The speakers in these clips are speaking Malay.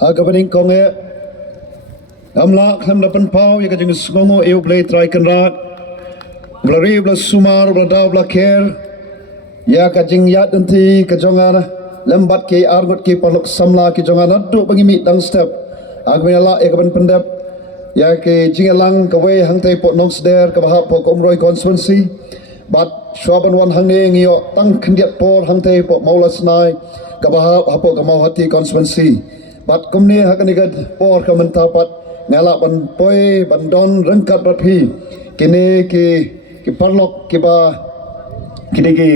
Hagabaning konge amla kham dapan pau ya kajing skongo eu play try kanrat blari bla sumar bla daw bla care ya kajing ya denti kajongana lembat ke argot ke palok samla ke jongana du pangimi dang step agmela ekaban pendap ya ke jingalang kawe hangtai pot nongs der ka bahap po komroi constituency bat shwaban wan hangne ngio tang khndiat por hangtai pot maulas nai ka bahap hapo ka mau hati constituency bat kumni hakanigat por ka mentapat ngala ban poi ban don rengkat bat phi kini ki parlok ki ba kini ki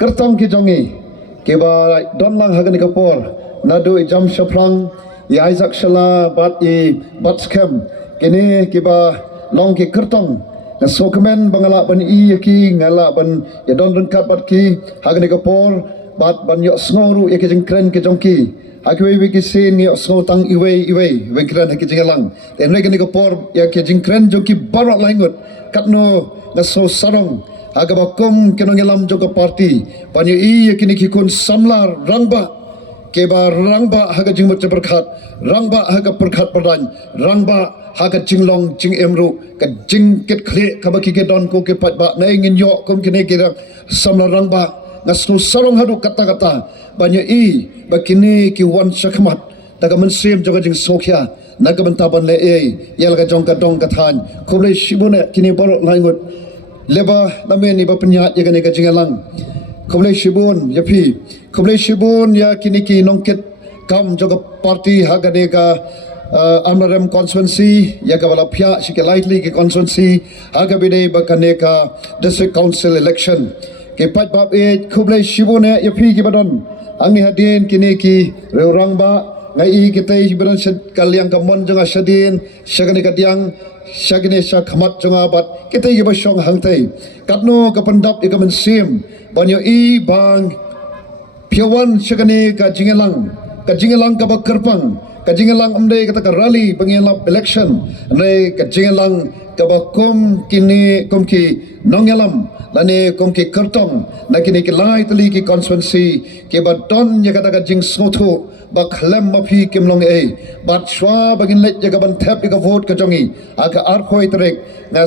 kertong ki jongi ki ba don lang hakanigat por nadu jam shaplang ya Isaac shala bat scam kini ki ba long ki kertong na sokmen bangala ban ki ngala ban ya don rengkat bat ki hakanigat por bat ban yo snoru ya kijing kren ke jongki hakwe wi ki sin yo sno tang iwe wen kren ha kijing lang ten re kini ko por ya kijing kren jongki barak langut katno na so sarong agaba kom kenong elam joga party ban yo ya kini ki kun samlar rangba ke ba rangba haga jing mot berkhat rangba haga berkhat padan rangba haga jinglong jing emru ka jing ket khle ka ba ki ke don ko ke pat ba na ngin yo kom kini ki samlar rangba ngasnu sarong hadu kata-kata banyak bakini ki wan syakmat daga mensim joga jing sokya naga bentaban le yal ga jong ka dong kathan kumle shibune kini borok langut leba nameni ba penyat ya gane ka jingalang kumle shibun yapi kumle shibun ya kini ki nongket kam joga party hagane ka amrem constituency ya ka bala phya shike lightly ki constituency haga bide bakane ka district council election ke pat bab khublai shibune ya phi ki badon angni hadin kini ki reurang ba ngai kitai badon sed kalyang kamon jonga sadin shagani kadyang shagine shakhamat jonga bat kitai ki basong hangtai katno kapandap ikamen sim banyo bang pyawan shagani ka jingelang ka bakarpang ka jingelang amde kata ka rally bangelap election re ka jingelang ka bakom kini komki nongelam lani komki kertong na kini ki lai tali ki constituency ke badon ya kata ka jing sotho ba khlem mafi kimlong bat shwa bagin let ya ka ban thap ka vote ka jongi aka arkhoi trek na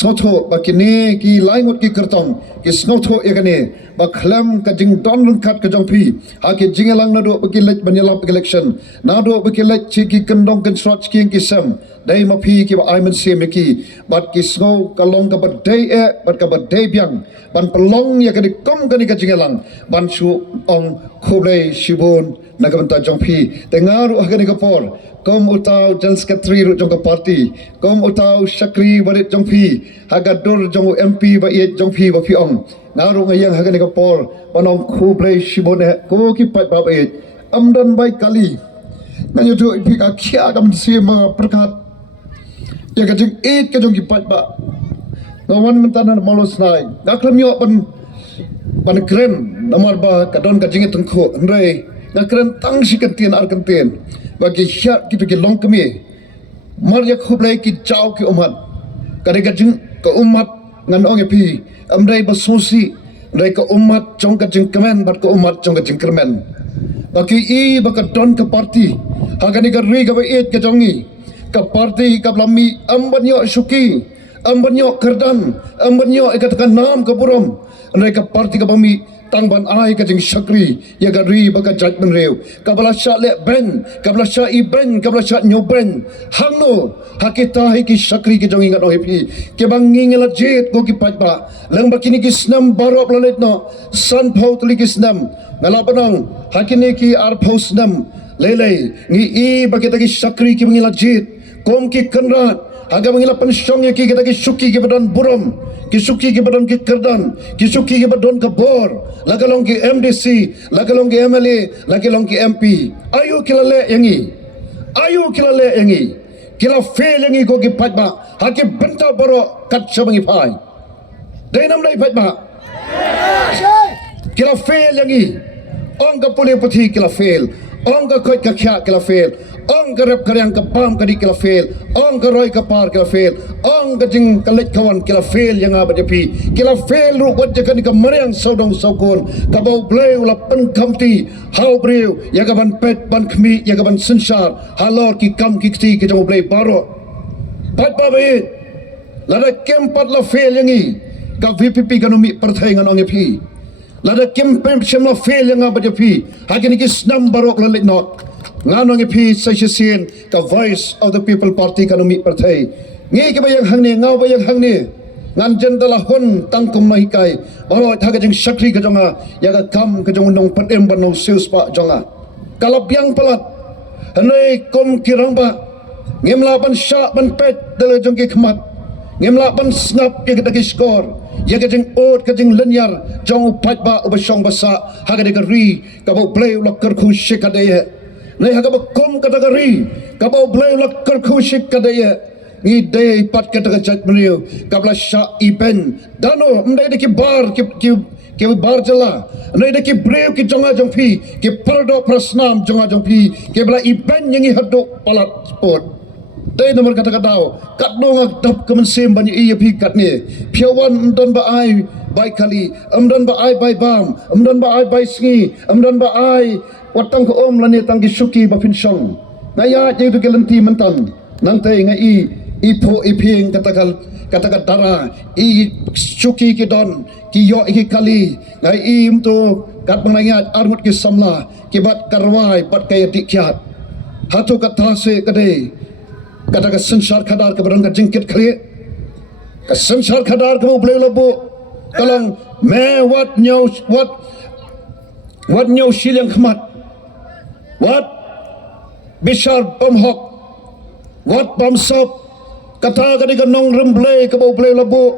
sotho ba kini ki lai ngot ki kertong ki sotho ya kane ba khlem ka jing don rengkat ka jongpi ha ki jingelang na do bagi let banyalap election na do bagi let chi ki kendong kan srot ki sam dai mapi ki ba aiman sim ki bat ki snow kalong ka bat dai bat ka bat dai biang ban pelong ya ka di kom ka ni ka jingelang ban su ong khoblei shibun na ka banta jongpi tengaru ha ka ni ka por kom utau jan sekretari ru jong ka party kom utau syakri barit jongpi haga dur jong MP ba ye jongpi ba fi ong naru ngayang haga ni ka por banong khoblei shibun ko ki pat ba amdan bai kali nanyo tu pi ka khia kam si ma perkat ya ka jing ka jong ki pat ba ngawan mentanan malos nai ngaklam yo ban kren namar ba ka don ka jing tengko ndai ngakren tang si kantin ar kantin bagi syat ki ki long kemi mar ya khoblei ki chau ki umat ka jing ka umat ngan ong pi amdai basosi ndai ka umat jong ka jing kemen bat ka umat jong ka jing kemen baki baka don ka party hagani ka ri ka ba ka jongi ka party ka blami ambanyo syuki ambanyo kerdan ambanyo ikatakan nam ka burom ndai ka party ka bami tangban ai ka jing syakri ya ka ri baka jat menreu ka bala sya le ben ka bala sya i ben ka bala sya nyo ben hangno hakita ki syakri ki jongi ngat hepi ke bangi ngela jet ko ki pat ba lang bakini ki snam barop lalet no san phau tli ki snam ngala panang hakini ki ar phau snam lele ngi bakita ki syakri ki ngela jet kom ki kanrat haga mengila pensyong ki kita ki syuki ki badan burom ki syuki ki badan ki kerdan ki syuki ki badan ka bor lagalong ki MDC lagalong ki MLA lagalong ki MP ayo kilale yangi kila fail yangi ko ki patba haki benta boro kat sabangi pai dai nam dai patba kila fail yangi ong ka puli puthi kila fail, ong ka khoi ka khya kila fail, ong ka rep karyang ka pam ka di kila fail, ong ka roi ka par kila fail, ong ka jing ka let kawan kila fail yang apa jepi, kila fail ru wat jakan ka mariang saudong saukun, ka bau bleu la pen kamti, hau breu, ya ka ban pet ban kmi, ya ka ban sensar, halor ki kam ki kti ki jong bleu baro. Pat pa bayi, lada kempat la fail yang i, ka VPP ka numi partai ngan ong epi. Lada kempen semua fail yang apa jepi, hakin ki snam barok la let not. Nganong epi sa sisien ka Voice of the People Party ka numi partai. Ngi ka bayang hang ni, ngau bayang hang ni. Ngan jendela hon tangkum na hikai. Baro thaga jeng sakri ka jonga, ya ka kam ka jong nong patem ban nong sius pa jonga. Kalap yang pelat, hanai kom kirang ba, ngemla ban syak ban pet dala jong ki khmat. Ngemla ban snap ya ka ki skor. Ya ka jeng ot ka jeng lenyar jong upat ba ubasong basa haga de ka ri ka bau play lokker khu shikadeye. Nei haga ba kom ka daga ri ka bau play lokker khu shikadeye. Ngi day pat ka daga jat mriu ka bla sha iben dano mdai de ki bar ki bar jala nei de ki breu ki jonga jong phi ki pardo prasnam jonga jong phi ki bla iben yangi hado palat sport. Day nomor kata kadau kat dong dap kemensim banyak iya pi kat ni piawan amdan ba ai bai kali amdan ba ai bai bam amdan ba ai bai sngi amdan ba ai watang ko om lani tang ki suki ba fin song ngaya je tu kelenti mentan nang te ngai ipo iping kata dara i suki ki don ki yo ki kali ngai im tu kat menangat armut ki samla ki bat karwai bat kaya dikyat hatu kata se kade kata ka sensar khadar ka barang ka jingkit khali ka sensar khadar ka boleh lobo kalong me what nyau silang khmat what bishar bamhok what bamsop kata ka di ka nong remble ka boleh lobo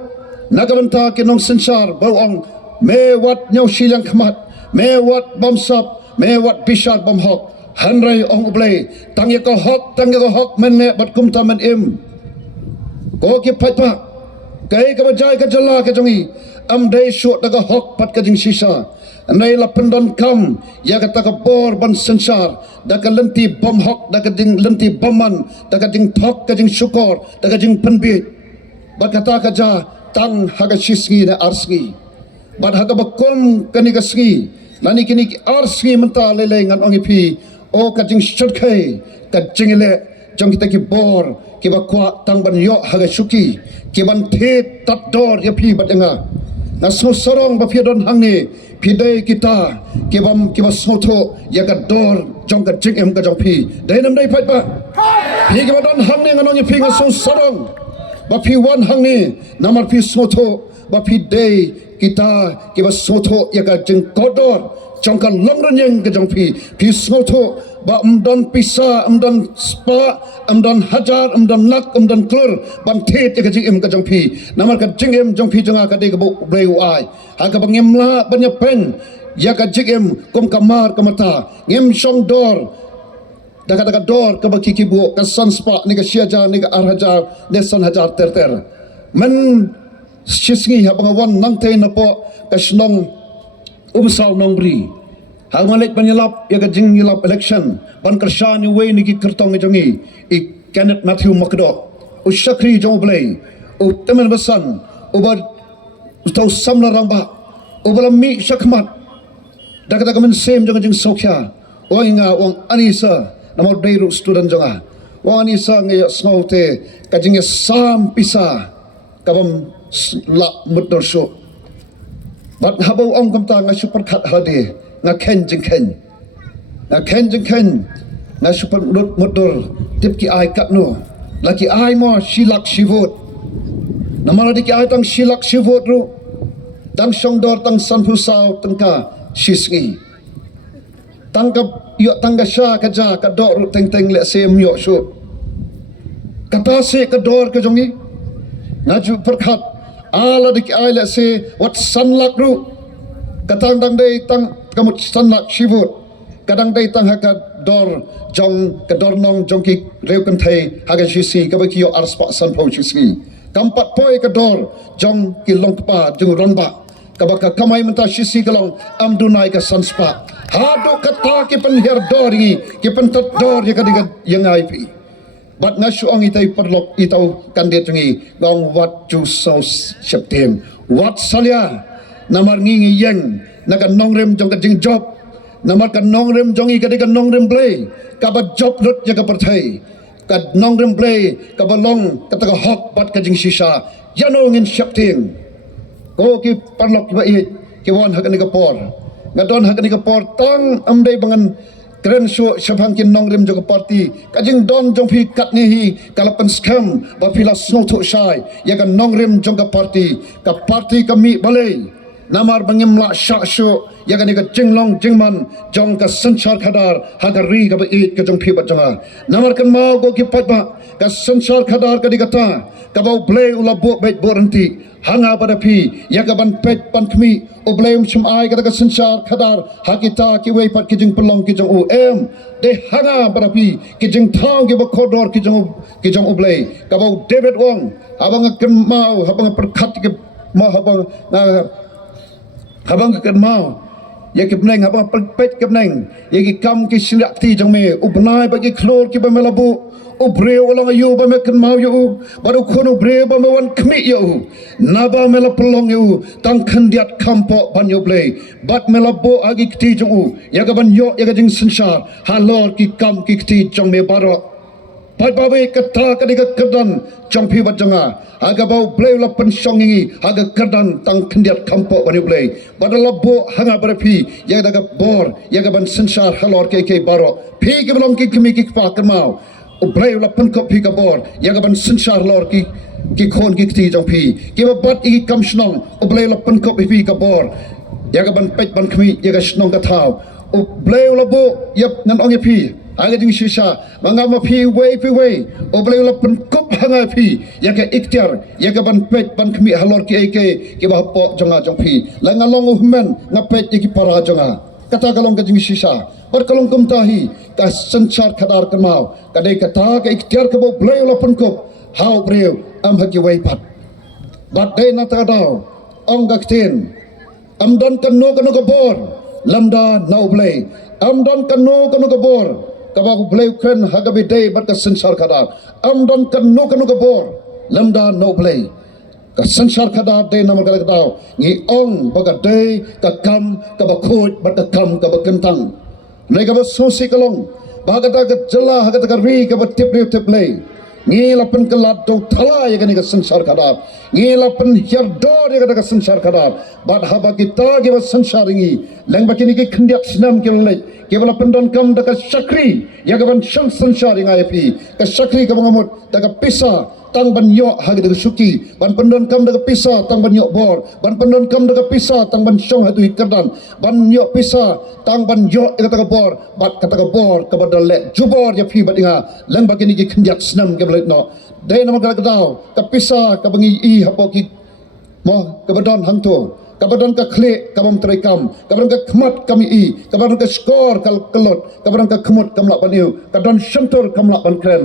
nagamanta ke nong sensar bawang me what nyau silang khmat me what bamsop me what bishar bamhok Hanrai ong ublay tang ya ko hok men ne bat kum ta men im ko ki phat pa kai ka bajai ka jala ka jongi am dei shu ta ka hok pat ka jing sisa nei la pendon kam ya ka ta ka bor ban sensar da ka lenti bom hok da ka jing lenti boman da ka jing thok ka jing syukor da ka jing penbi bat kata ka ja tang ha ka sisgi na arsgi bat ha ka bakum kani ka sgi lani kini arsgi menta lele ngan ong pi o kajing shotkai kajing le jong kita ki bor ki ba kwa tang ban yo haga shuki ki ban the tat dor ya pi bat nga na so sorong ba pi don hang ni pi dei kita ki ba so tho ya ka dor jong ka jing em ka jong pi dei nam dei phat ba pi ki ba don hang ni ngano ni pi nga so sorong ba pi wan hang ni namar pi so tho ba pi dei kita ki ba so tho ya ka jing kodor jangkan longran yang ke jang pi sngoto ba amdan pisa amdan spa amdan hajar amdan nak amdan klur bang thet ke jing em ke jang pi namar ka jing em jang pi janga ka de ke bu bleu ai ha ka bangem la banya pen ya ka jing em kom kamar kamata ngem song dor daga dor ka ba kiki bu ka san spa ni ka siaja ni ka arhajar ne san hajar ter men sisngi ha bangawan nang te na po ka snong umsal nongbri hal malik penyelap ya kajing nyelap election ban kersha ni we ni ki kertong jongi I Kenneth Matthew Makdo usyakri jong blay u temen besan ubad utau samla ramba ubalam mi syakmat daga men sem jong jing sokya oinga wong anisa namor deiru student jonga wong anisa nge snote kajing sam pisa kabam la mutor so bat habau ong kamta nga super khat hade nga ken jing ken nga super motor tip ki ai kat no laki ai mo silak shivot namara dik ai tang silak shivot ru tang song dor tang sanpu sao tangka shisgi tangka yo tangga sha ka ja ka dor ru teng teng le sem yo shu kata se ka dor ka jongi nga ju perkhat ala dik ai le se wat sanlak ru katang dang dei tang kamut sanlak shivut kadang dei tang haka dor jong ka dor nong jong ki reu kan thai haga shisi ka ba ki yo arspa san pho shisi kampat poi ka dor jong ki long pa jong ron ba ka ba ka kamai menta shisi kalong am dunai ka sanspa Hadu kata ki pen herdori ki pen tador ya kadiga yang IP. Bat ngasuang itai perlok itau kandiat ngi gong wat chu so septem. Wat salia namar ngi yang naga nongrem jong ka jing job namar ka nongrem jongi kadiga nongrem play ka job rut ya ka perthai ka nongrem play ka long kata ka hok bat ka jing sisa yano ngin septem. Ko ki perlok ba i ki wan hakani ka por ngadon hakani ka por tang amdai bangan keren so syabangkin nongrem juga parti kajing don jong phi kat ni hi kalapan scam ba phila snow to shai ya kan nongrem jong parti kami balai namar bangimla syasyo ya kan ka jinglong jingman jong ka sansar khadar hagari ka ba it ka jong phi ba jonga namar kan mau go ki pat ba ka sansar khadar ka digata ka ba blay ula bo bait boranti hanga pada pi ya ka ban pet pan kmi oblem chum ai ka sansar khadar hakita ki wei pat ki jing pelong ki jong u em de hanga pada pi ki jing thau ki ba khodor ki jong oblay ka ba David Wong abang kan mau abang perkhat ki mau abang kan mau ya ki bneng abang pet ki bneng ya ki kam ki silak ti jong me ubnai ba ki klor ki ba melabu ubre ulang ayu ba me kan mau yu baru kono bre ba me wan kmi yu naba mela pelong yu tang khandiat kampo ban yu blay bat mela bo agi kti jong u ya ga ban yo ya ga jing sansar halor ki kam ki kti jong me baro pai ba be kata kadiga kedan jong phi bat jonga aga bau blay la pen songi aga kedan tang khandiat kampo ban yu blay badala bo hanga berpi ya daga bor ya ga ban sansar halor ke baro phi ke belong ki kmi ki pa kan mau ublay la pen ko phi ka bor ya ga ban sansar lor ki khon ki kti jong phi ki ba bat i kam snong ublay la pen ko phi ka bor ya ga ban pet ban khmi ya ga snong ka thau ublay la bo yap nan ong phi aga ding sisa manga ma phi wei ublay la pen ko hanga phi ya ga ikhtiar ya ga ban pet ban khmi halor ki ki ba po jonga jong phi la ngalong human na pet ki para jonga kata kalong ka jing sisa bar kalong kum tahi ka sansar khadar kamau kadai kata ka ikhtiar ka bo blay la pen ko how brave am haki wei pat bat dai na ta daw ong gaktin am don kan no ka bor lamda na blay am don kan no ka bor ka ba blay kren hagabi dai bat ka sansar khadar am don kan no ka bor lamda no blay ka sansar khadar dai namar ka daw ngi ong baga dai ka kam ka ba khot bat ka kam ka ba kentang nei ka ba sosi kalong bagata ka jala hagata ka ri ka ba tip lay ngi lapan ka lat do thala ya ka sansar khadar ngi lapan hyar dor ya ka sansar khadar bat haba kita ki ba sansar ngi lang ba kini ki khndiak snam ki lay ke bala pendon kam da ka sakri ya ka ban sansar ngai pi ka sakri ka bangamut da ka pisa tang ban yo hagi daga suki ban pendon kam daga pisa tang ban yo bor ban pendon kam daga pisa tang ban song hatu ikardan ban yo pisa tang ban yo kata bor bat kata bor ka badal le jubor ya phi badinga lang bagini ki khndiat snam ke blet no dai nama ka daw ka pisa ka bangi i hapo ki mo ka badon hangto kabadon ka khle kabam trai kam kabadon ka khmat kami i kabadon ka skor kal kelot kabadon ka khmut kamla baniu kabadon shantor kamla ban kren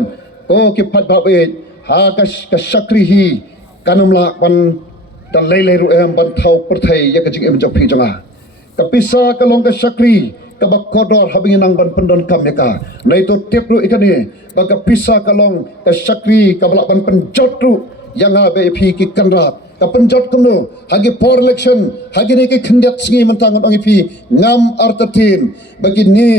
ko ki phat ba be ha ka sakri hi kanamla ban dan lele ru em ban thau perthai ya ka jing em jok phi jonga ka pisa ka long ka sakri ka ba kodor habing nang ban pendon kam ya ka nai to tep ru ikani ba ka pisa ka long ka sakri ka bala ban penjot ru yang ha be phi ki kanrat ka penjot kumno hagi por election hagi ne ki khndiat singi mantangan ong phi ngam artatin bagi ni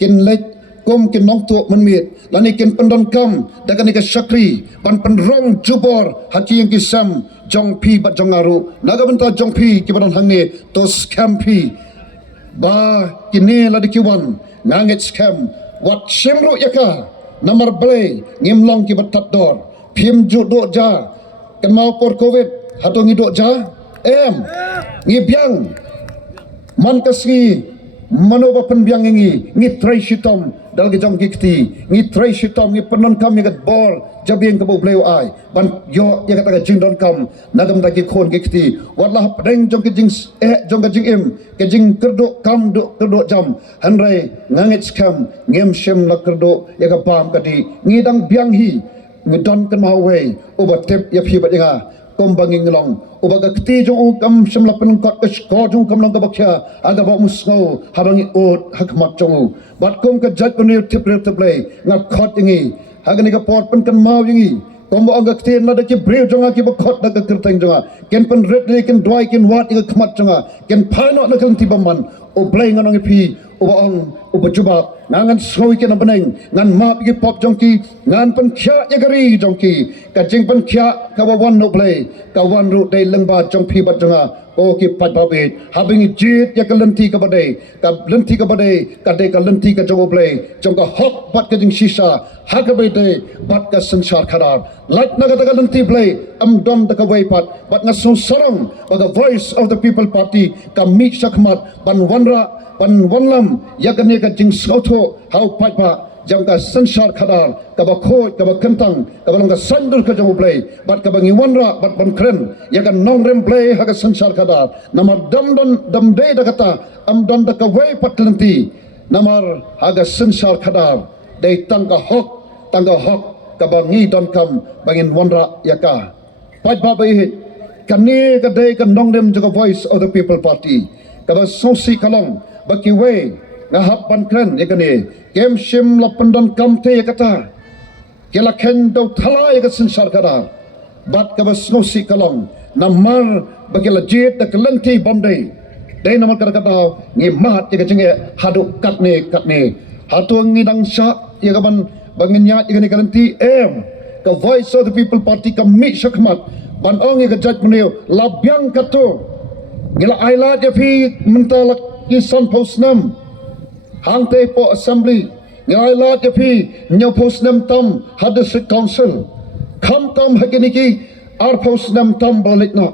kin lek kom kin nong tu menmit lani kin pendon kam daga ni ka sakri ban penrong jubor hati yang kisam jong pi bat jong aru naga benta jong pi ki ban hang ni to scam pi ba kini la dikiwan nganget scam wat shimru yaka namar blay ngimlong ki batat dor phim ju do ja kan mau por covid hato ngi do ja em ngi biang man kasgi mano ba pen biang ngi trai shitom dal ge jong gikti ngi trai shitom ngi penon kam ngi bor jabieng ka bo bleu ai ban yo ya kata jing don kam nagam da ki khon gikti wallah pedeng jong ke jing jong ke jing em ke jing kerdo kam do kerdo jam hanrai nganget skam ngem shem la kerdo ya ka pam ka di ngi dang biang hi ngidon kan mau wei obat tep ya phi badinga kom banging long ubaga kti jong kam shamla pen kot ko jong kam long ka bakya aga ba musngo habangi ot hakmat jong bat kom ka jat pen tip play nga khot ingi hagani ka pot pen kan mau ingi kom ba aga kti na da ki brew jong ki ba khot da ka kirtang jong ken pen red ne ken dwai ken wat ka khmat jong ken phano na kan ti baman o blay nganong ipi ubaong ubajubak ngangan soi ken beneng ngan map ki pop jongki ngan pen khya yagari jongki ka jing pen khya ka wan no play ka wan ru dei lengba jongpi bat jonga o ki pat babe habing jit ya ka lenti ka bade ka lenti ka bade ka de ka lenti ka jong play jong ka hok bat ka jing shisha ha ka be de bat ka sansar khadar like na ka lenti play am dom da ka way pat bat nga so sarong ba the voice of the people party ka mi shakmat ban wanra pan wanlam yakane ka jing sotho how paipa jam ka sansar khadar ka ba khoi ka ba kentang ka ba long ka sandur ka jong play bat ka ba ngi wanra bat ban kren yakan nong rem play ha ka sansar khadar namar dam de da kata am don da ka way patlenti namar ha ka sansar khadar dei tangka hok ka ba ngi don kam bangin wanra yaka paipa ba hi kane ka de ka nong rem jo voice of the people party ka ba sosi kalong baki way ngahap ban kren yakane kem shim la pandon kamte yakata kela ken do thala yak sansar kada bat ka bas no si kalong namar bagi la jet da kelenti bomdei dei namar kada kata ngi mat yak jenge hadu katne hatu ngi dang sha yakaban bangin nya yakane kelenti ka voice of the people party ka mi shakmat ban ong yak jaj puneo labyang kato ngila aila ya fi mentalak isan posnam hangte po assembly ngaila tepi nyo posnam tam had district council kam hakiniki ar posnam tam balikna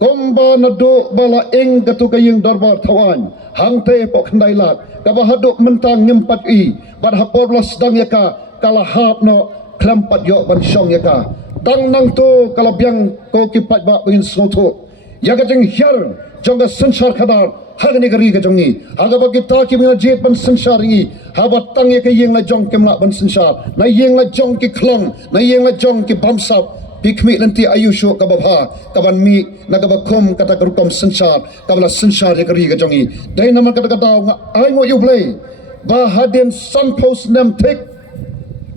komba na do bala eng gatu kayeng darbar thawan hangte po khandailat kaba haduk mentang ngimpat i bad hapoblas dang yaka kala hap no klampat yo ban syong yaka dang nang to kala biang ko kipat ba bingin soto yaga jeng hyar jongga sansar khadar hagani gari ka jongi haga bagi ta ki mina jet ban sansar ngi habat tang ye ka yeng la jong kem la ban sansar na yeng la jong ki klong na yeng la jong ki bamsap pikmi nanti ayusho ka babha ka ban mi na ka bakom kata kerukom sansar ka bala sansar ye gari ka jongi dai nama kata kata ai ngo you play ba hadin sun post nam tek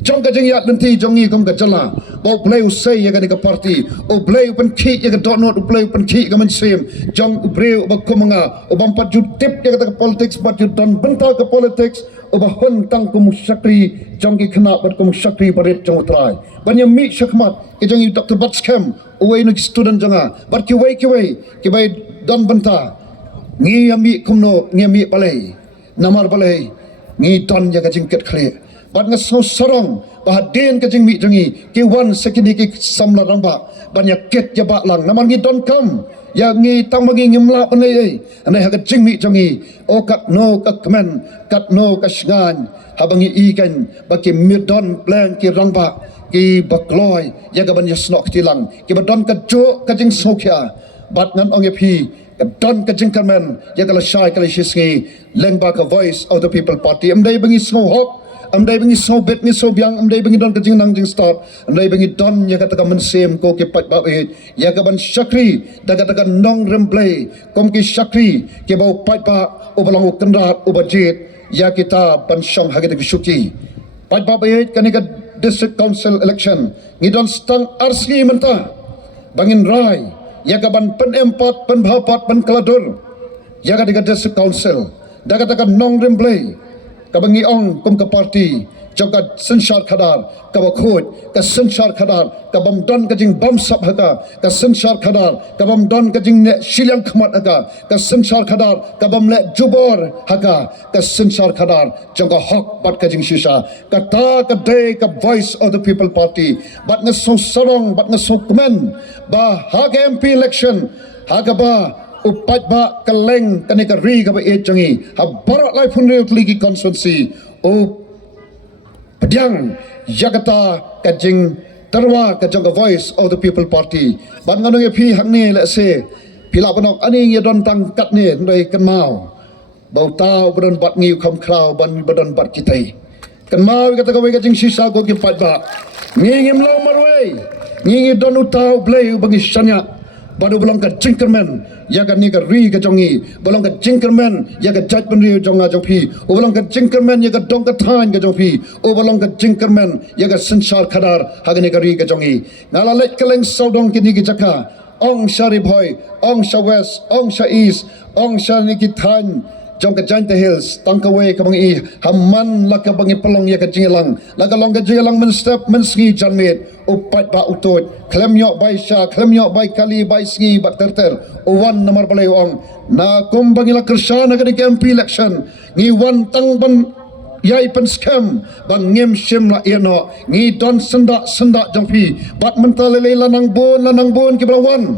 jong ka jeng ya nanti jongi kom ka jala o play usai ya ka party o play pen ki ya ka don't know to play pen ki ka man same jong breu ba komanga o bampat ju tip ya ka politics but you don't benta ka politics o ba hon tang kum shakri jong ki khna bat kum shakri baret jong trai ban ya mi shakmat ke jong dr batskam o wei no student jonga but ki wei ki bai don benta ngi ya mi kumno ngi mi balai namar balai ngi ton ya ka jing ket khle bat nga so sarong bahadin ka jing mi jongi ki wan sekini ki samla ramba banyak ket ya ba lang naman ngi don kam ya ngi tang mangi ngimla panai ane ha ka jing mi jongi o kat no ka kmen kat no ka sngan habangi ikan baki mi don plan ki ramba ki bakloi ya ka ban ya snok tilang ki ba don ka jo ka jing sokya bat ngan ong pi ka don ka jing kamen ya ka la shai ka la shisngi lengba ka voice of the people party amdai bangi snow hop amdai bengi so bet ni so biang amdai bengi don kajing nang jing start amdai bengi don ya kata kamen sem ko ke pat ba ya ka ban shakri daga daga nong remplay kom ki shakri ke bau pat ba o balang o kendrat o budget ya kita ban shong hage de shuki pat ba kanika district council election ngidon stang arsi menta bangin rai ya ka ban pen empat pen bhapat pen kaladur ya ka district council daga daga nong remplay kabangi ong kum ka party jongka sansar khadar ka bakhot ka sansar khadar ka bam don ka jing bam sap haka ka sansar khadar ka bam don ka jing ne shilang khmat haka ka sansar khadar ka bam le jubor haka ka sansar khadar jongka hok bat ka jing shisha ka ta ka de ka voice of the people party bat na so sarong bat na so kmen ba ha MP election ha ka ba upat ba kaleng kanika ri ka ba jongi ha barat lai phun reu ligi constituency o padiang jagata ka jing tarwa ka jong voice of the people party ban nganong pi hakni la se pila banok ani ye don tang kat ni ndoi kan mau bau tau badon bat ngi khom kraw ban badon bat kitai kan mau kata ka we ka jing sisa ko ki pat ba ngim lo marwei ngi don utau blay bagi shanya baru belong ke jingkerman ya kan ni ke ri ke jongi belong ke jingkerman ya ke judge pen ri jonga jongpi o belong ke jingkerman ya ke dong ke than ke jongpi o belong ke jingkerman ya ke sensar khadar hagani ke ri ke jongi ngala lek keleng saudong kini ke jaka ong shari boy ong sha west ong sha east ong sha ni ki than jong ke Giant Hills tangkawe ke bangi hamman la ke bangi pelong ya ke jingelang la ke long ke jingelang men step men ski janmit upat ba utut klem yok bai sha klem yok bai kali bai ski bat terter wan nomor balai ong na kum bangi la kersana ke MP election ngi wan tang ban yai pen scam bang ngem shim la eno ngi don sendak jongpi bat mental le lanang bon ke belawan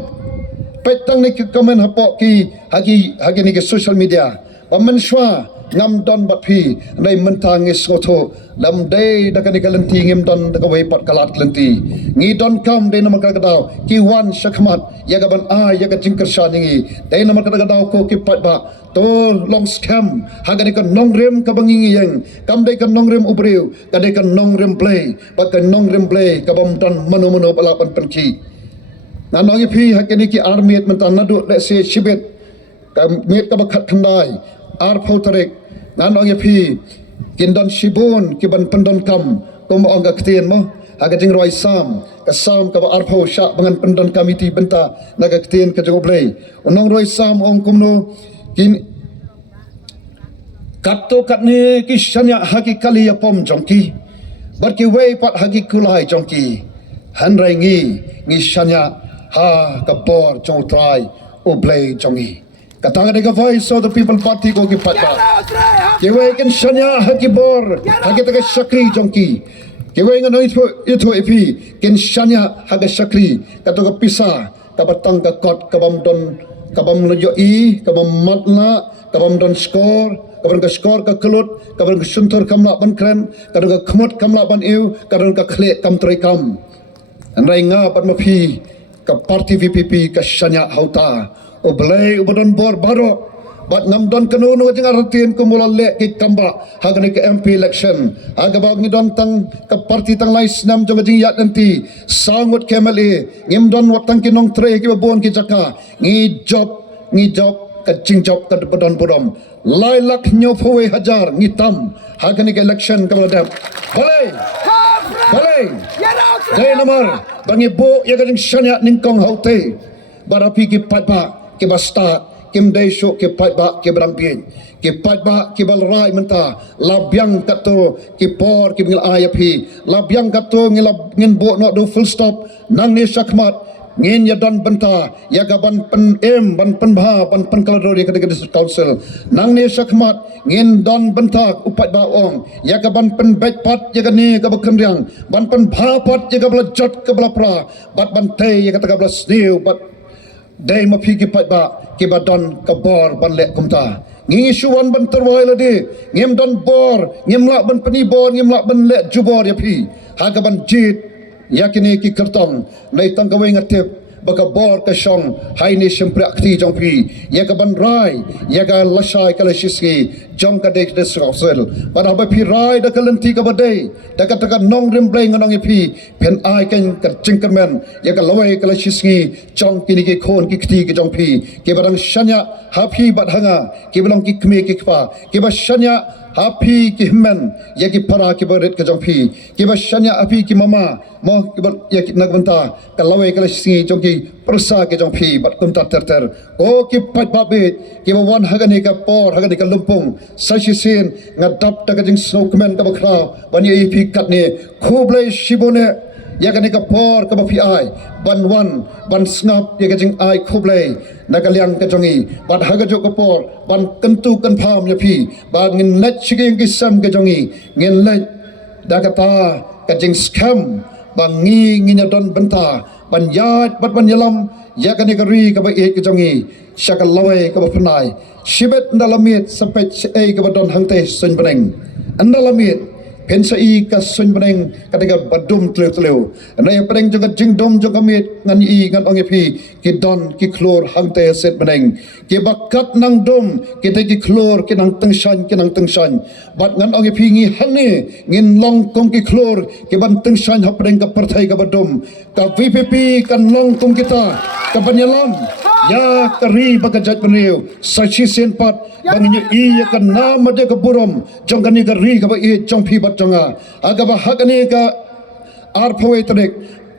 petang ni ke komen hapok ki hagi ni ke social media Paman shwa ngam don bat phi nei mentang is soto lam dei da kan kalenti ngem don da kawai pat kalat lenti ngi don kam de nama kadau ki wan shakmat ya ga ban a ya ga jingkar sha ningi dei nama kadau ko ki pat ba to long scam hagani kan nongrem ka bangingi yang kam dei kan nongrem ubreu ka dei kan nongrem play ba kan nongrem play ka bam don mano balapan penki nanongi phi hagani ki army mentan nadu le se shibet kam met ka bakhat thandai ar phautarek nan ong phi kindon shibun ki ban pendon kam kom ong ga ktien mo aga jing roi sam ka ar phau sha bangan pendon committee benta naga ktien ka jogo blai onong roi sam ong kumno kin katto katne ki shanya haki kali ya pom jongki bar ki wei pat haki kulai jongki han rai ngi shanya ha ka por chong trai o blai jongi katanga de voice of the people party ko ki patba kewe ken shanya haki bor haki ta shakri jongki kewe ngano itu epi ken shanya haga shakri kato ka pisa ka batang ka kot ka bam don ka bam lo i ka bam matla ka bam don score ka bam ka score ka kelut ka bam ka suntur kamla ban kren ka ka khmot kamla ban eu ka ka khle kam trai kam anrai nga pat ma phi ka party VPP ka shanya hauta oblay ubadon bor baro bat ngamdon kanu jing artien kumula le ki kamba hagani ke MP election aga bag ni don tang ka party tang lai snam jong jing yat nanti sangut kemali ngimdon watang ki nong tre ki bon ki jaka ngi job ka jing job ka bodon bodom lai lak nyo phowe hajar ngi tam hagani ke election ka bala balai dai namar bangi bo ya gading shanya ningkong haute barapi ki patba ke basta kim dai sho ke patba ke brampien ke patba ke balrai menta labyang kato ke por ke ngil ayapi labyang kato ngin bo no do full stop nang ni shakmat ngin ya don benta ya gaban pen ban pen bha ban pen kalori ke district council nang ni shakmat ngin don benta upat ba ong ya gaban pen bet pat ya gani ka bakendriang ban pen bha pat ya gabla jot ka bla pra bat ban te ya ka gabla snew bat dai ma phi ki pat ba ki ba don ka bor ban le kumta ngi suwan ban terwai la de ngem don bor ngem la ban pani bor ngem la ban le jubor ya phi ha ka ban jit yakini ki kartong nei tang ka wenga tep baka bor ka shong hai ni shempra akti jong phi ya ka ban rai ya ka lashai ka shiski jong ka dek des rosel pada ba phi rai da kalenti ka badai da ka nong rim bleng nong phi pen ai kan ka jingkermen ya ka lawai ka shiski jong kini ki khon ki kti ki jong phi ke barang shanya ha phi bat hanga ke belong ki kme ki kpa ke ba shanya api ki himmen ya ki para ki berit ke jong phi ki ba shanya api ki mama mo ki ba ya ki nagbanta kalawai kala si jong ki persa ke jong phi bat kunta ter o ki pat babit ki ba wan hagani ka por hagani ka lumpung sashi sin ngadap ta ka jing snowman ka ba khra bani api kat ne khublai shibone ya ka ne ka por ka ba phi ai ban snap ya ka jing ai khublai nakaliang ka jongi bat haga jo ko por ban kentu kan pham ya phi ba ngin let chiging ki sam ka jongi ngin let da ka ta ka jing scam ba ngi ya don benta ban yat bat ban yalam ya ka ne ka ri ka ba e ka jongi shakal lawai ka ba phnai shibet ndalamit sampai e ka ba don hangte sun beneng andalamit pensai ka sun beneng kadega badum tleu nai peneng jong jingdom jong kamit ngan i ngan ong epi ki don ki klor hangte set beneng ki bakat nang dom ki te ki klor ki nang tengshan bat ngan ong epi ngi hangne ngin long kong ki klor ki ban tengshan hapeng ka partai ka badum ka VPP kan long kong kita ka banyalam ya kari bagajat beriu saksi senpat banginyo iya kan nama dia ke burom jong kani kari ka ba i jong pi bat jonga aga ba hakani ka arpawai trek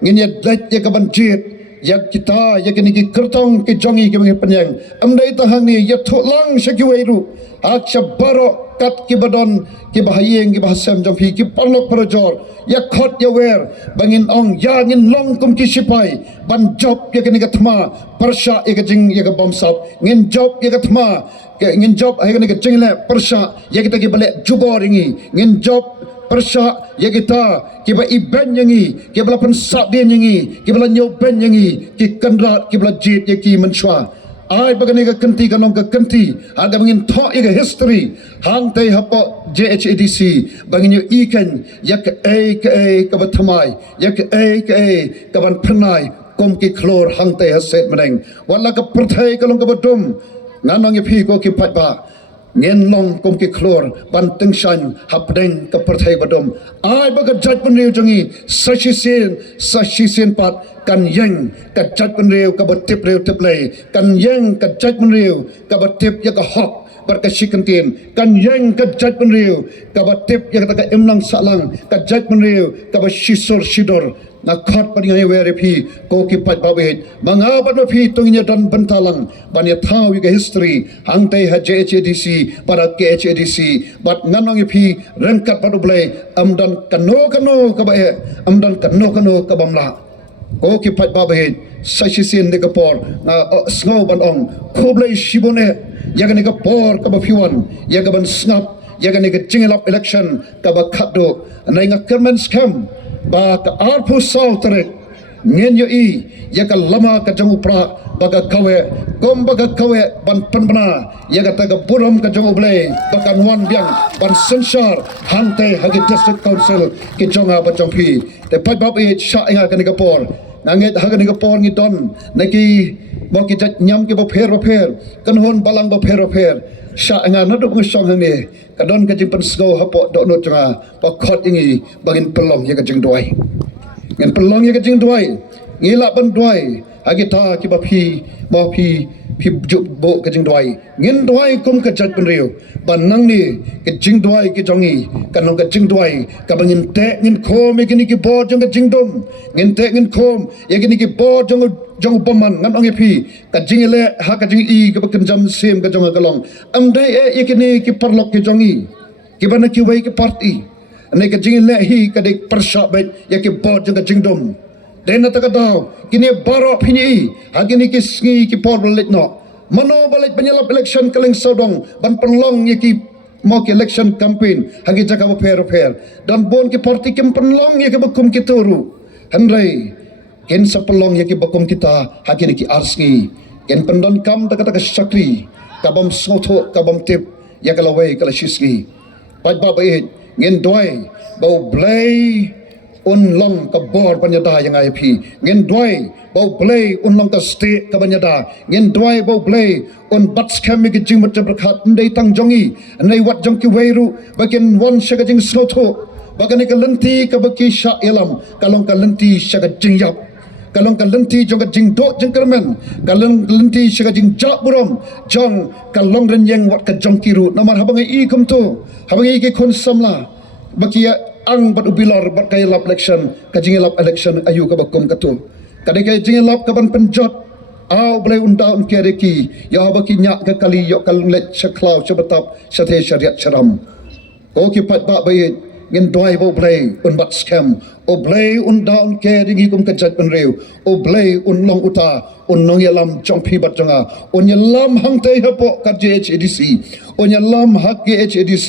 nginya dat ya ka banjit ya kita ya kini ki kertong ki jongi ki bangi penyang amdai tahang ni ya tholang syakiwairu aksha baro kat ki badon ki bahayeng ki bahasam jong pi ki parlok parajor ya khot ya wer bangin ong ya ngin long kum ki sipai ban job ya kini ka thma persha ya ka jing ya ka bomsap ngin job ya ka thma ngin job ya kini ka jing le persha ya kita ki balik jubor ingi ngin job persha ya kita ki ba iben yangi ki bala pensap dia yangi ki bala nyoben yangi ki kendrat ki bala jit ya ki menshwa ai bagani ka kenti kanong ka kenti aga mangin tho iga history hang tai hapo JHADC bangin yu ikan yak ka ka bathamai yak ka ban phanai kom ki klor hang tai haset maneng wala ka perthai kalong ka badum nganong pi ko ki patba ngen long kom ki klor ban tengshan hapdeng ka perthai badum ai baga jat panriu jongi sashi sen pat kan yang ka jat panriu ka batip riu tiplei kan yang ka jat panriu ka batip ya ka hok berkasikantin kan yang ka jat panriu ka batip ya ka emlang salang ka jat panriu ka basisor sidor na khat paningai werepi ko ki pat babet manga pat pi tunginya dan bentalang ban ya thau wi history hang tai ha JHADC para KHADC bat nganong pi rengkat padu blai amdan kano ka ba amdan kano ka bamla ko ki pat babet sashi sin de kapor na snow ban ong ko blai shibone yagani ka por ka ba fiwan yagaban snap yagani ka jingelap election ka ba khatdo nai nga kermen scam ba ka arpu sautre ngenyo i yaka lama ka jangu pra baga kawe kom baga kawe ban panbana yaga taga buram ka jangu blay bakan wan biang ban sensar hante hagi district council ki jonga ba jongpi te pai bab e sha inga ka nigapor nanget haga nigapor ngi don naki mo ki jat nyam ki ba pher kan hon balang ba pher sha inga na do ngosong hangi kadon ka jimpan sgo hapo do no jonga ba khot ingi bangin pelong yaga jing doi ngan pelong yaga jing doi ngila ban doi agita ki ba phi jup bo ka jing doi ngin doi kum ka jat pen riu ban nang ni ka jing doi ki jongi kanong ka jing doi ka bangin te ngin khom ki ni ki bo jong ka jing dom ngin te ngin khom ye ki ni ki bo jong boman ngan ong phi ka jing le ha ka jing i ka bakan jam sem ka jong ka long am dai ye ki ni ki parlok ki jongi ki bana ki wai ki party ne ka jing le hi ka de persha bet ye ki bo jong ka jing dom dena taka daw kini baro phini hagini ki sngi ki por balit no mano balit penyelap election kaleng sodong ban penlong ye ki mo ki election campaign hagi jaka ba fair dan bon ki party kim penlong ye ki bakum ki turu handrai ken sa pelong ye ki bakum kita hagini ki arsngi ken pendon kam taka sakri kabam soto kabam tip ya kala wei kala shisgi pat ba ba ngin doi bau blai un long ka bor panyada yang ai phi ngin doi bau play un long ka state ka panyada ngin doi bau play un bats kham ki jing mat prakhat ndai tang jongi nei wat jong ki weiru bakin one shaga jing sloto bagani ka lenti ka baki sha elam kalong ka lenti shaga jing yap kalong ka lenti jong ka jing do jing kermen kalong lenti shaga jing ja burom jong kalong ren yang wat ka jong kiru namar habang i kum tu habang i ki khon samla baki ang bat ubilar bat kay lap election kajing lap election ayu ka bakom katu kadai kay jing lap ka ban penjot aw blai unda un kereki ya baki nya ka kali yo kal let shaklau chabatap sathe syariat charam ko ki pat ba bai ngin doi bo blai un bat scam o blai unda un keringi kum kajat pen reu o blai un long uta un nong yalam chongpi bat jonga un yalam hang tai hapo ka JHADC un yalam hak JHADC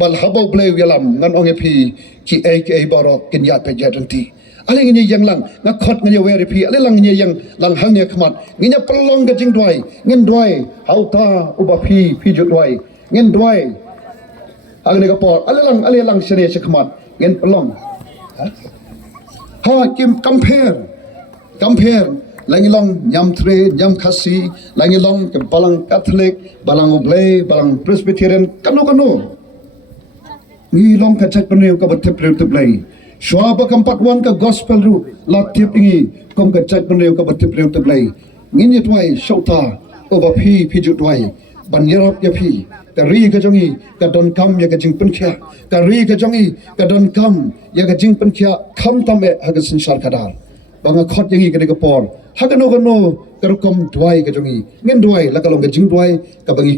bal habo blai yalam ngan ong epi ki ai baro kin ya pe jadanti aling ni yang lang na khot ngye weri pi aling ni yang lang hang ye khmat nginya pelong ka jing doi ngin doi hauta uba pi ju doi ngin doi agni kapor alilang sene sekmat ngen pelong ha kim compare langi long nyam tre nyam khasi langi long ke balang catholic balang oblay balang presbyterian kanu ni long ka chat penu ka batte pre te play shwa ba kampat wan ka gospel ru la tip ingi kom ka chat penu ka batte pre te play ngin ye twai shota oba phi ju twai ban yerop ya phi ka ri ka jongi ka don kam ya ka jing pen kya ka ri ka jongi ka don kam ya ka jing pen kya kham tam e ha ka sin sar kadar banga khot yangi ka ka por ha ka no ka kom twai ka jongi ngin twai la ka long ka jing twai ka bangi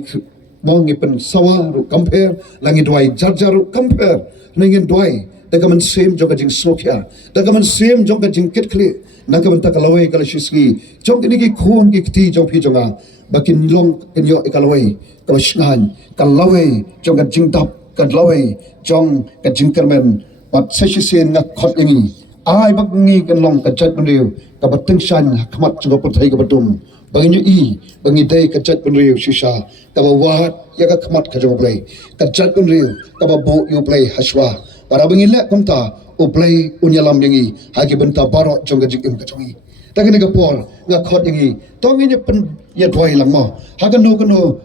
mong pen sawa ru compare langi twai jar ru compare ngin twai da ka man same jong ka jing sokya da ka man same jong ka jing kit kli na ka man ta ka lawai ka shisgi jong ni ki khon ki ti jong phi jonga bakin long ken yo ikalawai ka shngan ka lawai jong ka jing tap ka lawai jong ka jing kermen pat sesisen na khot yangi ai bak ngi kan long ka chat penriu ka bateng shan khmat chugo puthai ka batum bangi bangi dei ka chat penriu shisha ka wa ya ka khmat ka chugo play ka chat penriu ka ba bo you play haswa para bangi le komta o play unyalam yangi hagi benta baro jong ka jing ka chongi takene ka por nga khot yangi tongi ne pen ya dwai lang mo hagan no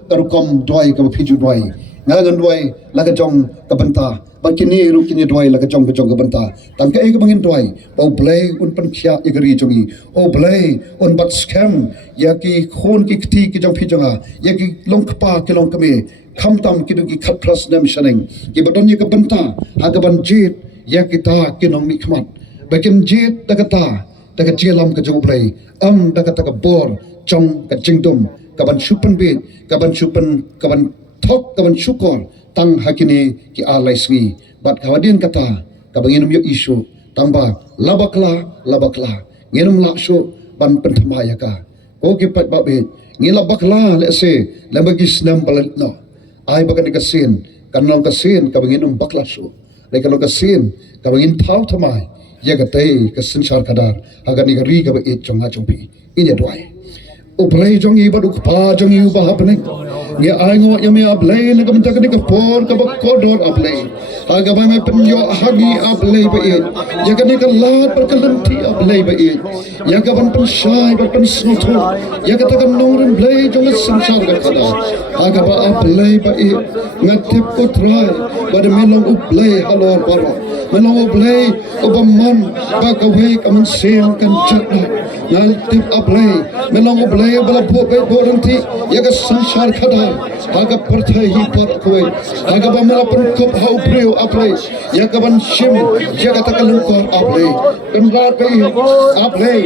ka kom dwai ka phiju dwai nga gan dwai la ka jong ka benta bakini ru kini dwai la ka jong ka benta tam ka e ka bangin dwai o play un pan khia igri jongi o play un bat scam ya ki khon ki khti ki jong phijonga ya ki long pa ki long kame kham tam ki du ki khat pras nam shaneng ki badon ye ka benta ha ka ban jit ya ki ta ki nong mi khmat bakin jit ta ka jelam ka jong play ta ka bor trong ka jingdom ka ban supan bit ka ban thok ka ban shukor tang hakini ki alai swi bat kawadin kata ka banginum yo isu tamba labakla nginum laksho ban pentamaya ka ko ki pat babe ngilabakla le se lambagis nam balat no ai bakan ka sin kanong ka sin ka banginum bakla so le ka sin ka bangin thau thamai ya ka tai ka sinsar kadar agani ka ri ka ba e chonga chompi inya dwai o play jongi ba duk pa jongi ba hapne ya ai ngo ya me ablay na ka manta ka por ka ba kodor ablay aga ba me penyo hagi ablay ba e ya ka ni ka lat par kalanti ablay ba e ya ka ban pen shai ba pen snotho ya ka ta ka nongren blay jonga sinsar ka kada aga ba ablay ba e ngatip ko try ba de melong ublay halor baro melong ublay obaman ba ka we ka man sem kan chatna nal tip ablay melong ublay bala po be boranti ya ka sinsar kada aga parthai hi par koe aga ba mala pun kop hau preo aplay ya ka ban shim ya ka takalun ko aplay kan rat be aplay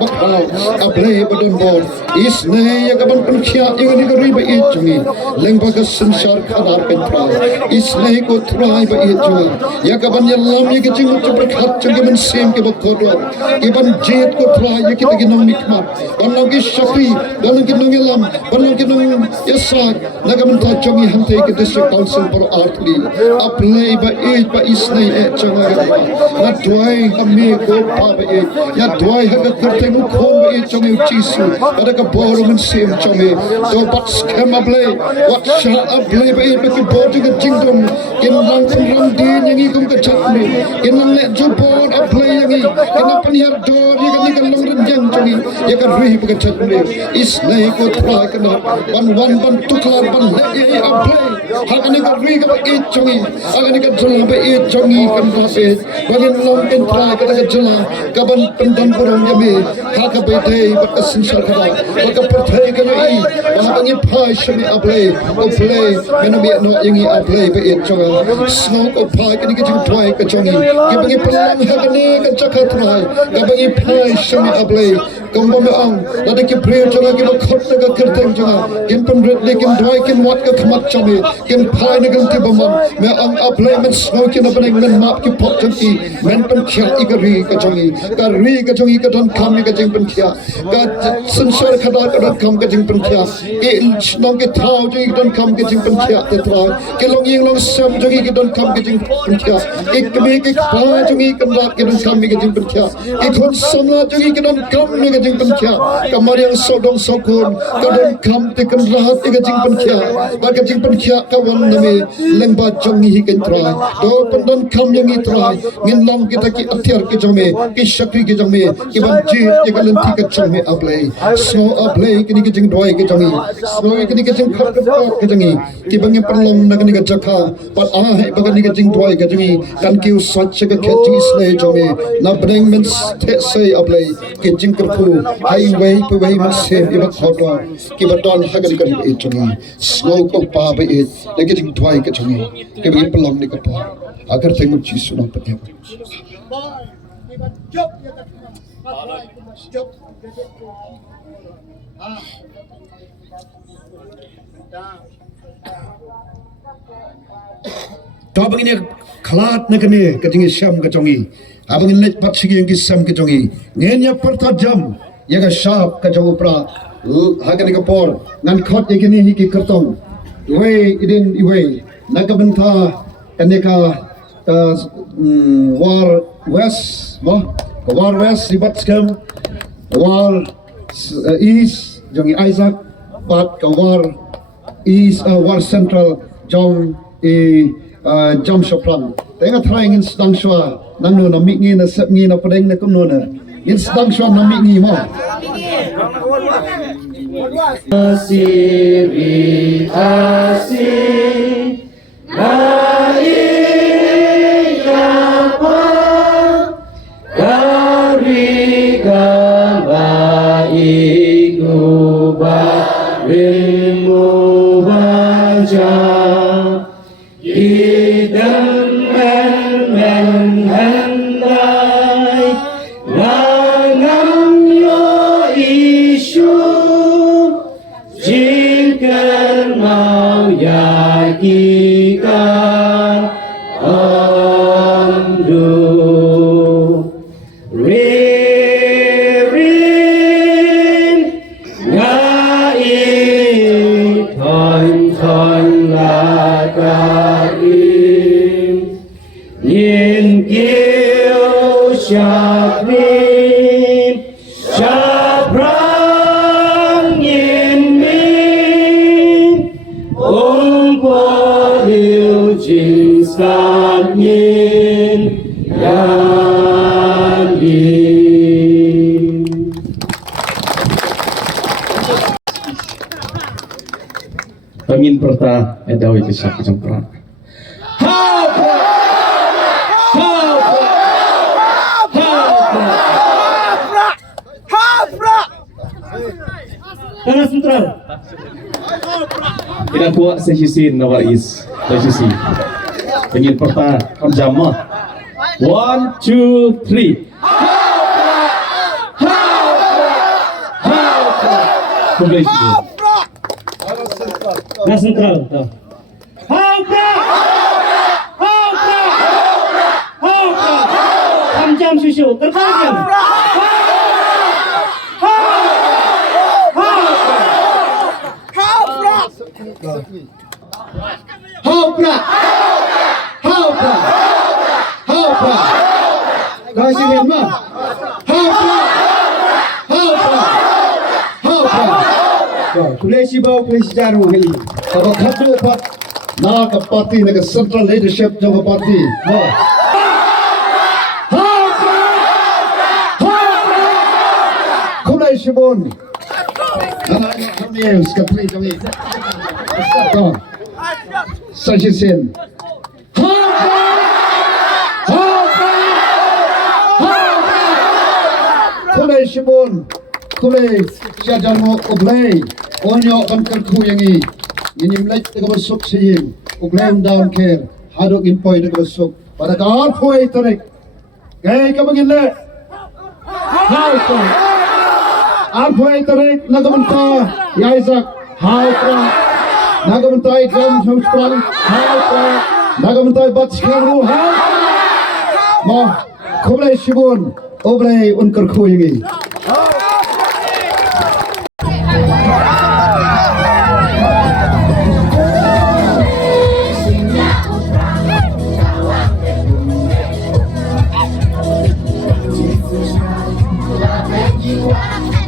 bakhau aplay badon bor is ne ya ka ban pun khia ingani ko ri ba e chungi leng ba ka sansar khadar kan tra is ne ko trai ba e chungi ya ka ban yalam ye ke chingu chup khat chungi man sem ke ba kodo ke ban jet ko trai ye ke tagi nong mikma ban nong ki shakti ban nong ki nong yalam ban nong ki nong yasa nagamanta chongi hante ke district council por artli aplay ba isnai e chonga na dwai hamme ko pa ba e ya dwai ha ka karte mu khom ba e chongi chisu ada ka boro man sem chongi so but scam aplay what shall aplay ba e ba ki boro ke jingdom kin lang ram din yangi kum ka chatni kin lang le jo boro aplay yangi kin pan yar dor ye ka ni ka long ran jang chongi ye ka ri ba ka chatni isnai ko thra ka na ban tuklar ban le aplay hakani ka ri ka e chongi agani ka jala ba e chongi kan ba se bagin long ken tra ka ka jala ka ban pendan porong ya me ha ka be dei ba ka sin sar ka ba ka perthai ka ni ba bangi phai shami aplay o play mena be no yangi aplay ba e chonga snow ko phai ka ni ka jing twai ka chongi ki bangi pelang ha ka ni ka chakha trai ka bangi phai shami aplay kong ba me ang la de ki pre chonga ki ba khot ka kirteng chonga kin pen lekin dwai kin wat ka khmat chami kin phai na kan ti bamam me ang aplay men snow kin na baneng men map ki pop chanti men pen khia igari ka chongi ka don kam ka jing pen khia ka sansar khada ka don kam ka jing pen khia e nong ke thau jing don kam ka jing pen khia te tra ke long yeng long sam jing ki don kam ka jing pen khia ek me ke pa jing kan rat ke don kam ka jing pen khia e khon samla jing ki don kam ka jing penkia kamar yang sodong sokun kadon kam te kan rahat ega jing penkia baga jing penkia kawan nami lengba jongi hiken trai do pendon kam yang itrai ngin lam kita ki atyar ke jome ki shakri ke jome ki ban ji ye galan ti ke jome ablay so ablay kini ke jing doi ke jongi so kini ke jing khap ke jongi ki bangi perlom nagani ke jakha pat he bagani ke jing doi ke jongi kan ki usach ke khetting isle jome na bring men te say ablay ki jing kerku highway pe way men se iba khoto ki badon hagan kan e jongi slow ko pa be e ke jing doi ke jongi ki bangi perlom ni ke pa agar tengok jisu na patya to begini khalat nakane kajing syam kajongi abang net patsigi yang kisam kajongi ngenya pertajam yaga sharp kajong upra hagan kapor ngan khot yakini hiki kertong we idin iwe nakabenta kaneka war west libat scam war east jongi Isaac bat ka war east war central jong jam shoplang tenga trying in stang shwa nangno na mingi na sep ngi na padeng na kumno na in stang shwa na mingi mo Pangin perta edawi kisah kecempran. Tanah sentral. Tidak kuat sehisin nawais. Sehisi. Pangin perta kamjama. 1, 2, 3. Kembali. Na sentral. Jam susu terkajam. Kasih Myanmar. Kulesi bau kulesi jaru heli. Kalau khatu pat na ka party na ka central leadership jong party. Kulesi bon. Kami sekali kami. Sajisin. Kulesi bon. Kulesi siajanmo oblay. Onyo kan kerku yangi. Ini mulai dengan besok sihim, uklem down care, hadok impoi dengan besok. Pada kar poi tarik, gay kabagin le, hal to, arpoi tarik nagamenta, Isaac, hal to, nagamenta ikram samsprang, hal to, nagamenta batskharu hal, mo, kublai shibun, oblai unkar kuingi. You are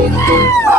Oh,